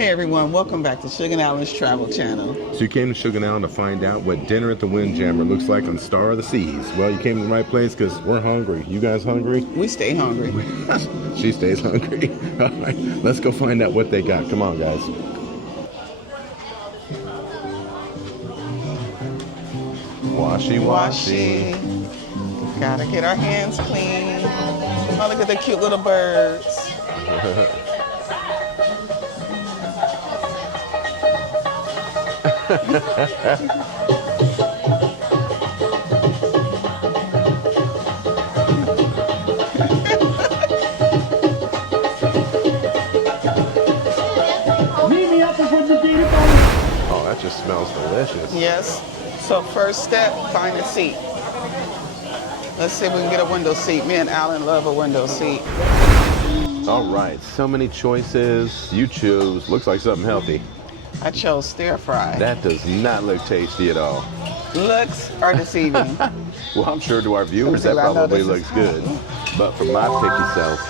Hey everyone, welcome back to Shug and Alan's Travel Channel. So you came to Shug and Allen to find out what dinner at the Windjammer looks like on Star of the Seas. Well, you came to the right place because we're hungry. You guys hungry? We stay hungry. She stays hungry. All right, let's go find out what they got. Come on, guys. Washi, washi. Gotta get our hands clean. Oh, look at the cute little birds. Oh, that just smells delicious. Yes. So first step, find a seat. Let's see if we can get a window seat. Me and Alan love a window seat. All right, so many choices. You choose. Looks like something healthy. I chose stir fry. That does not look tasty at all. Looks are deceiving. Well, I'm sure to our viewers that probably looks good. But for my picky self,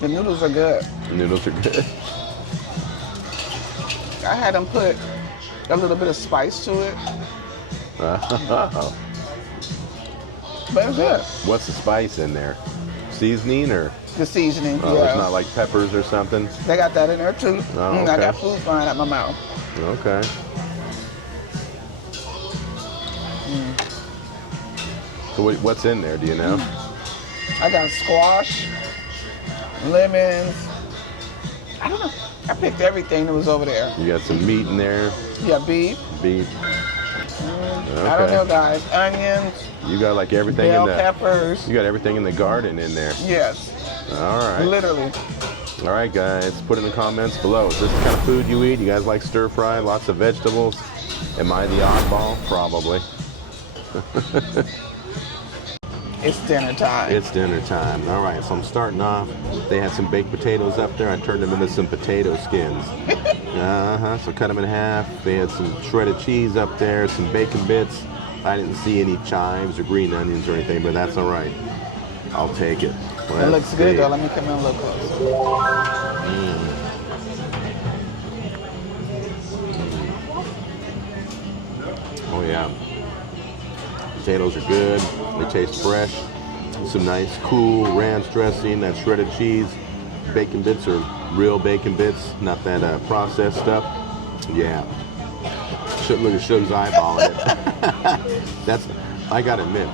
the noodles are good. the noodles are good. I had them put a little bit of spice to it, but it's good. What's the spice in there? Seasoning or? The seasoning, Oh, yeah. it's not like peppers or something? They got that in there too. Oh, I got okay. food flying out my mouth. Okay. So what's in there, do you know? I got squash, lemons. I don't know. I picked everything that was over there. You got some meat in there, You got beef. beef. I don't know, guys. Onions, You got like everything bell in the, peppers. you got everything in the garden in there. Yes, All right. literally. All right, guys, put in the comments below. Is this the kind of food you eat? You guys like stir fry, lots of vegetables? Am I the oddball? Probably. It's dinner time. It's dinner time. All right, so I'm starting off. They had some baked potatoes up there. I turned them into some potato skins. So cut them in half. They had some shredded cheese up there, some bacon bits. I didn't see any chives or green onions or anything, but that's all right. I'll take it. It looks good, though. Let me come in a little closer. Oh, yeah. Potatoes are good. They taste fresh. Some nice, cool ranch dressing, that shredded cheese. Bacon bits are real bacon bits, not that processed stuff. Yeah. Should look at Shug's eyeball in it. That's, I gotta admit,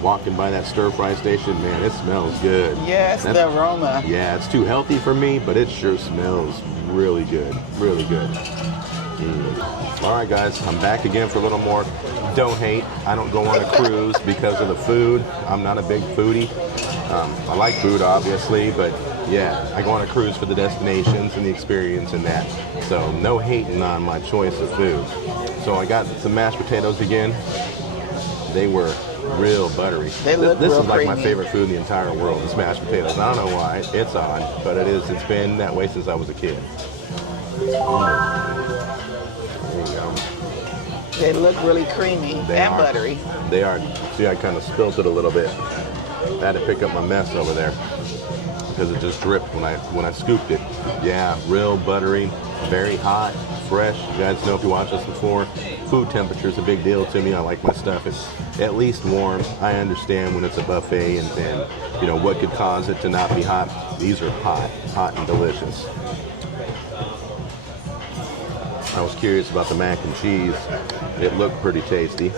walking by that stir fry station, man, it smells good. Yes, the aroma. Yeah, it's too healthy for me, but it sure smells really good. Really good. All right, guys, I'm back again for a little more. Don't hate. I don't go on a cruise because of the food. I'm not a big foodie. I like food, obviously, but yeah, I go on a cruise for the destinations and the experience and that. So no hating on my choice of food. So I got some mashed potatoes again. They were real buttery. They look This real is like my creamy. favorite food in the entire world, is mashed potatoes. I don't know why. It's odd, but it is. It's been that way since I was a kid. There you go. They look really creamy and buttery. They are. See, I kind of spilled it a little bit. I had to pick up my mess over there because it just dripped when I scooped it. Yeah, real buttery, very hot, fresh. You guys know if you watched us before, food temperature is a big deal to me. I like my stuff. It's at least warm. I understand when it's a buffet and you know what could cause it to not be hot. These are hot and delicious. I was curious about the mac and cheese. It looked pretty tasty.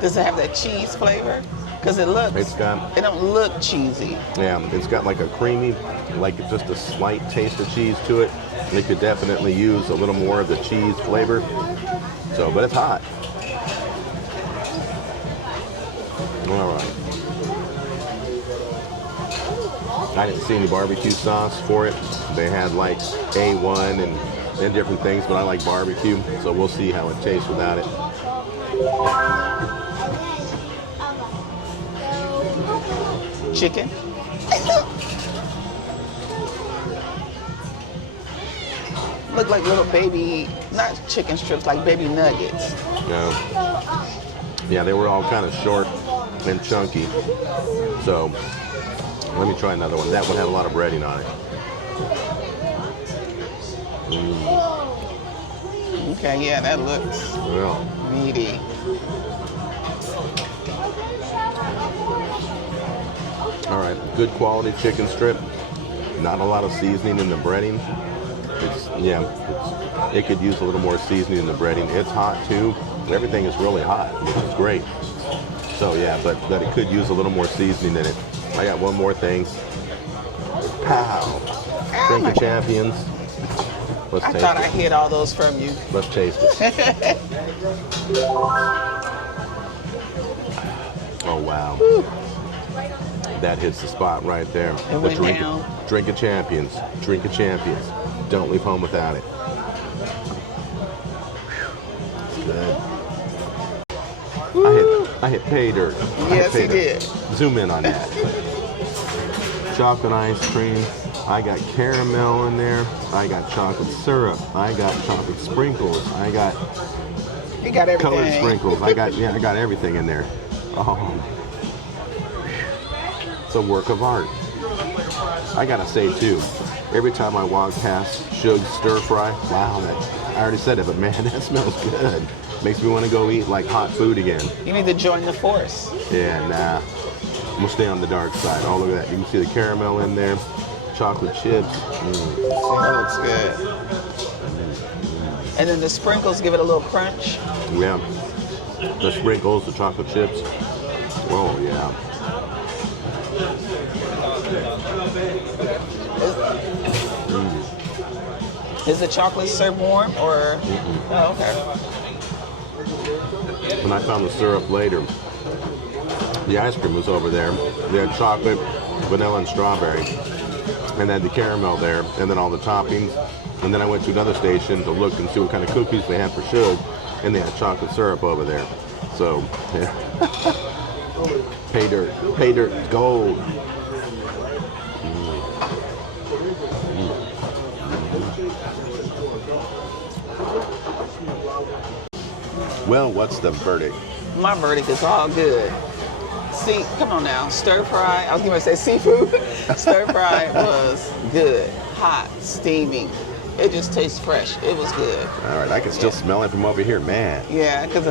Does it have that cheese flavor? Because it don't look cheesy. Yeah, it's got like a creamy, like just a slight taste of cheese to it. It could definitely use a little more of the cheese flavor. So, but it's hot. All right. I didn't see any barbecue sauce for it. They had like A1 and different things, but I like barbecue, so we'll see how it tastes without it. Chicken. Look like little baby, not chicken strips, like baby nuggets. Yeah. Yeah, they were all kind of short and chunky. So let me try another one. That one had a lot of breading on it. Okay, yeah, that looks meaty. All right, good quality chicken strip. Not a lot of seasoning in the breading. It could use a little more seasoning in the breading. It's hot too. Everything is really hot. It's great. So yeah, but it could use a little more seasoning in it. I got one more thing. Pow! Drinking Champions. Let's taste it. I hid all those from you. Let's taste it. Oh wow. Woo. That hits the spot right there. It went down. Drinking Champions. Drinking Champions. Don't leave home without it. Good. I hit pay dirt. Yes, he did. Zoom in on that. Chocolate ice cream. I got caramel in there. I got chocolate syrup. I got chocolate sprinkles. I got you got everything. Colored sprinkles. I got everything in there. Oh, it's a work of art. I gotta say too, every time I walk past Shug's stir fry, wow, I already said it, but man, that smells good. Makes me want to go eat like hot food again. You need to join the force. Yeah, nah. We'll stay on the dark side. Oh, look at that. You can see the caramel in there. Chocolate chips. That looks good. And then the sprinkles give it a little crunch. Yeah. The sprinkles, the chocolate chips. Oh, yeah. Is the chocolate served warm or? Oh, okay. When I found the syrup later, the ice cream was over there. They had chocolate, vanilla, and strawberry. And they had the caramel there, and then all the toppings. And then I went to another station to look and see what kind of cookies they had for Shug, and they had chocolate syrup over there. So, yeah. Pay dirt, gold. Well, what's the verdict? My verdict is all good. See, come on now, stir fry. I was going to say seafood. Stir fry was good, hot, steaming. It just tastes fresh. It was good. All right, I can still smell it from over here, man. Yeah, because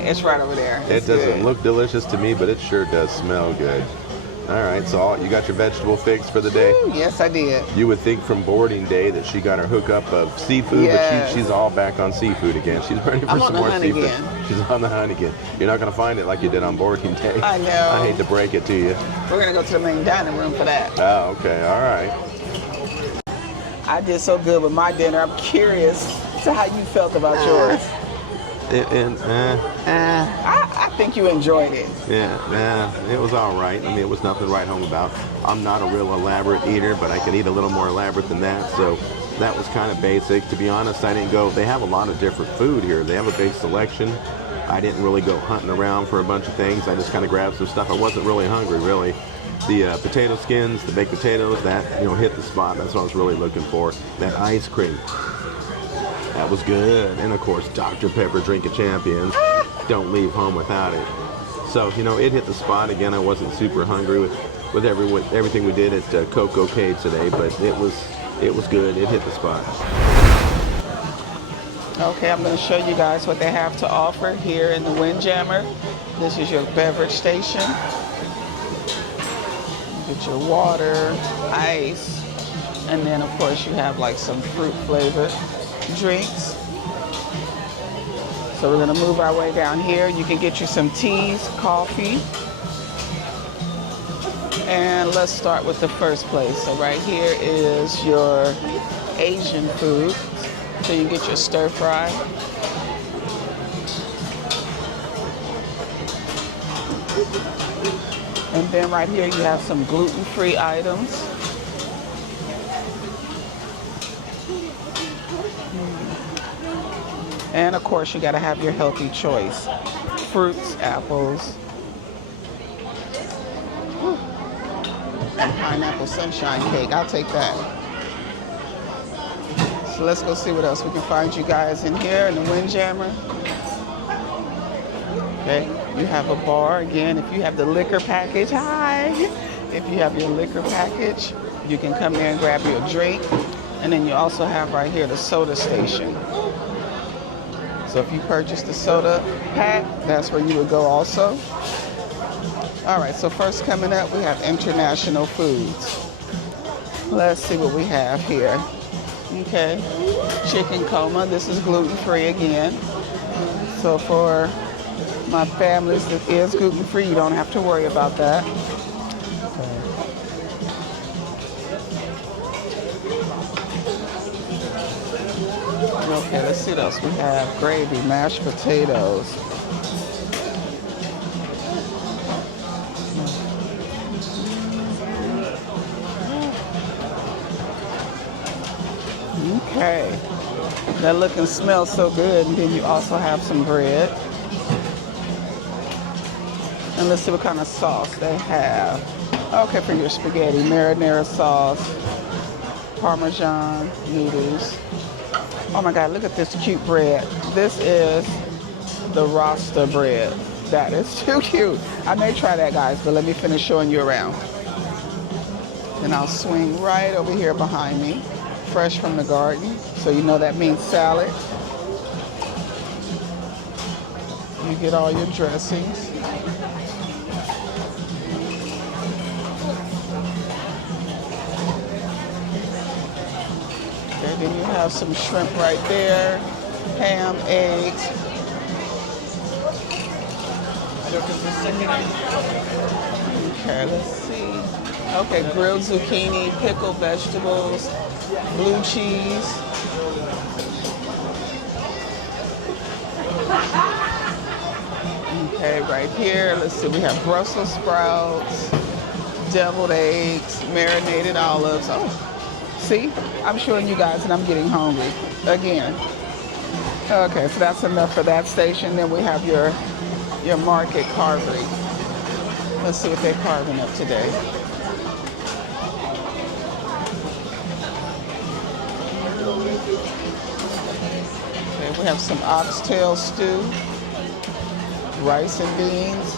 it's right over there. It doesn't look delicious to me, but it sure does smell good. All right, so you got your vegetable fix for the day? Ooh, yes, I did. You would think from boarding day that she got her hookup of seafood, yes. But she's all back on seafood again. She's ready for some more seafood. Again. She's on the hunt again. You're not going to find it like you did on boarding day. I know. I hate to break it to you. We're going to go to the main dining room for that. Oh, okay, all right. I did so good with my dinner. I'm curious to how you felt about yours. I think you enjoyed it. Yeah, it was all right. I mean, it was nothing to write home about. I'm not a real elaborate eater, but I can eat a little more elaborate than that. So that was kind of basic. To be honest, I didn't go. They have a lot of different food here. They have a big selection. I didn't really go hunting around for a bunch of things. I just kind of grabbed some stuff. I wasn't really hungry, really. The potato skins, the baked potatoes, that hit the spot. That's what I was really looking for. That ice cream. That was good. And of course, Dr. Pepper Drinking Champions. Don't leave home without it. So, it hit the spot. Again, I wasn't super hungry with everything we did at Coco Cade today, but it was good. It hit the spot. Okay, I'm going to show you guys what they have to offer here in the Windjammer. This is your beverage station. Get your water, ice, and then of course you have like some fruit flavored drinks. So we're gonna move our way down here. You can get you some teas, coffee. And let's start with the first place. So right here is your Asian food. So you get your stir fry. And then right here you have some gluten-free items. And of course you gotta have your healthy choice. Fruits, apples, and pineapple sunshine cake. I'll take that. So let's go see what else we can find you guys in here in the Windjammer. Okay, you have a bar again. If you have the liquor package, hi. If you have your liquor package, you can come there and grab you a drink. And then you also have right here the soda station. So if you purchase the soda pack, that's where you would go also. All right, so first coming up, we have international foods. Let's see what we have here. Okay, chicken coma. This is gluten-free again. So for my families that is gluten-free, you don't have to worry about that. Okay, let's see what else we have. Gravy, mashed potatoes. Okay, that look and smells so good. And then you also have some bread. And let's see what kind of sauce they have. Okay, for your spaghetti, marinara sauce, Parmesan noodles. Oh my God, look at this cute bread. This is the Rasta bread. That is too cute. I may try that, guys, but let me finish showing you around. And I'll swing right over here behind me. Fresh from the garden. So you know that means salad. You get all your dressings. Okay, then you have some shrimp right there. Ham, eggs. Okay, let's see. Okay, grilled zucchini, pickled vegetables, blue cheese. Okay, right here, let's see, we have Brussels sprouts, deviled eggs, marinated olives. Oh, see, I'm showing you guys and I'm getting hungry again. Okay, so that's enough for that station. Then we have your market carvery. Let's see what they're carving up today. Okay, we have some oxtail stew, rice and beans.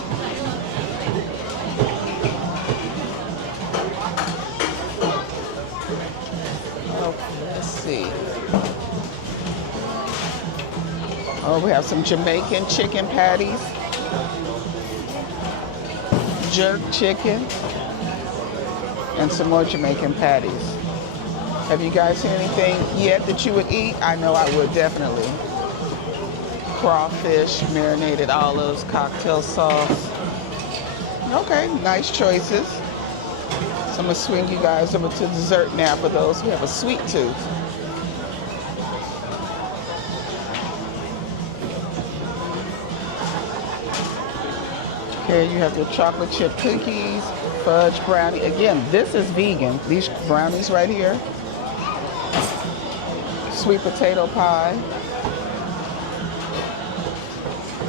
Okay, let's see. Oh, we have some Jamaican chicken patties, jerk chicken, and some more Jamaican patties. Have you guys seen anything yet that you would eat? I know I would, definitely. Crawfish, marinated olives, cocktail sauce. Okay, nice choices. So I'm gonna swing you guys over to dessert now for those who have a sweet tooth. Okay, you have your chocolate chip cookies, fudge brownie. Again, this is vegan. These brownies right here. Sweet potato pie.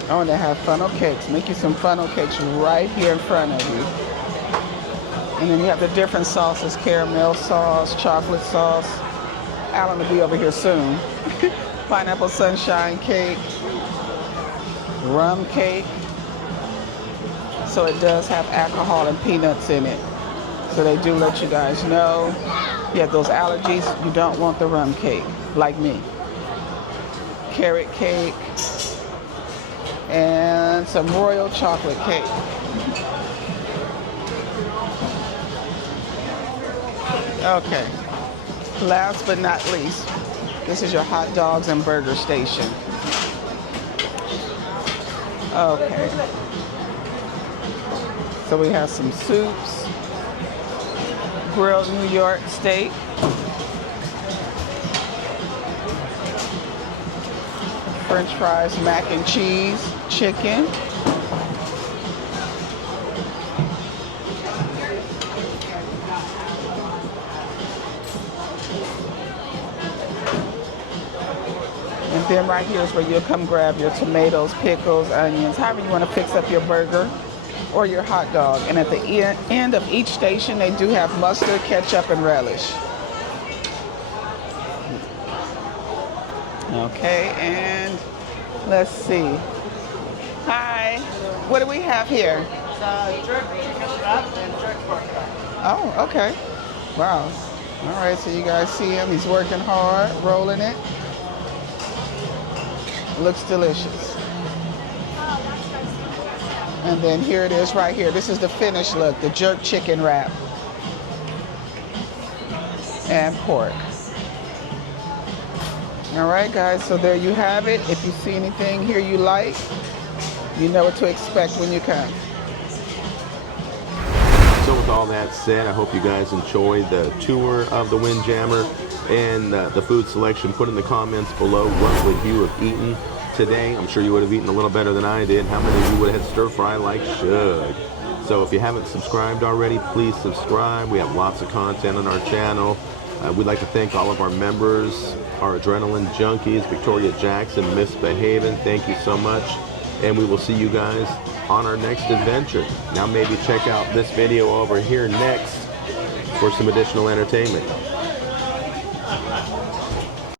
Oh, and they have funnel cakes. Make you some funnel cakes right here in front of you. And then you have the different sauces, caramel sauce, chocolate sauce. Alan will be over here soon. Pineapple sunshine cake, rum cake. So it does have alcohol and peanuts in it. So they do let you guys know. You have those allergies, you don't want the rum cake, like me. Carrot cake, and some royal chocolate cake. Okay, last but not least, this is your hot dogs and burger station. Okay. So we have some soups, grilled New York steak, French fries, mac and cheese, chicken, and then right here is where you'll come grab your tomatoes, pickles, onions, however you want to fix up your burger or your hot dog. And at the end of each station, they do have mustard, ketchup, and relish. Okay, and let's see. Hi. What do we have here? Jerk chicken wrap and jerk pork wrap. Oh, okay. Wow. All right, so you guys see him. He's working hard, rolling it. Looks delicious. And then here it is right here. This is the finished look, the jerk chicken wrap. And pork. All right, guys, so there you have it. If you see anything here you like, you know what to expect when you come. So with all that said, I hope you guys enjoyed the tour of the Windjammer and the food selection. Put in the comments below what would you have eaten today. I'm sure you would have eaten a little better than I did. How many of you would have had stir fry like Shug? So if you haven't subscribed already, please subscribe. We have lots of content on our channel. We'd like to thank all of our members, our adrenaline junkies, Victoria Jackson, Misbehaving. Thank you so much. And we will see you guys on our next adventure. Now maybe check out this video over here next for some additional entertainment.